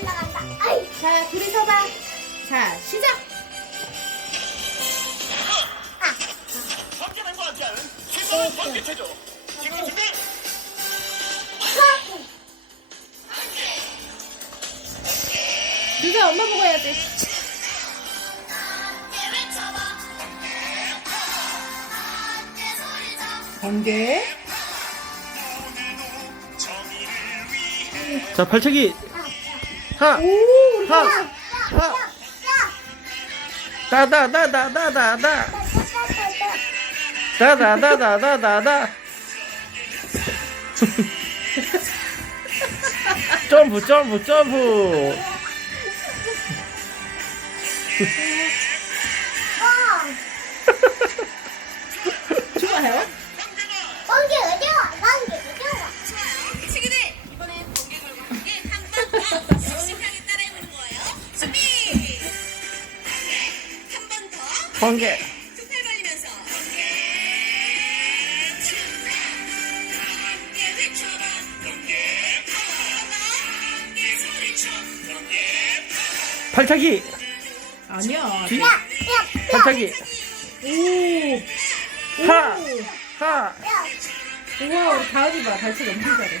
올라간다. 아이. 자, 둘이 서봐. 자, 시작. 번개는 과하지 않은 신선한 번개 체조. 지금 준비. 두자 엄마 보고 해야지. 번개. 자 발차기 하 하. 하. 하. 다다다다다다다 다다다다다다다 점프 점프 점프 좋아요. 번개 어디와? 번개 어디와? 친구들 이번엔 번개걸과 함께 한번 번. 번개. 발차기 아니야. 뒤 발차기 오. 하 오. 하 야, 우와, 우리 다은이 봐. 발차기 엄청 잘해.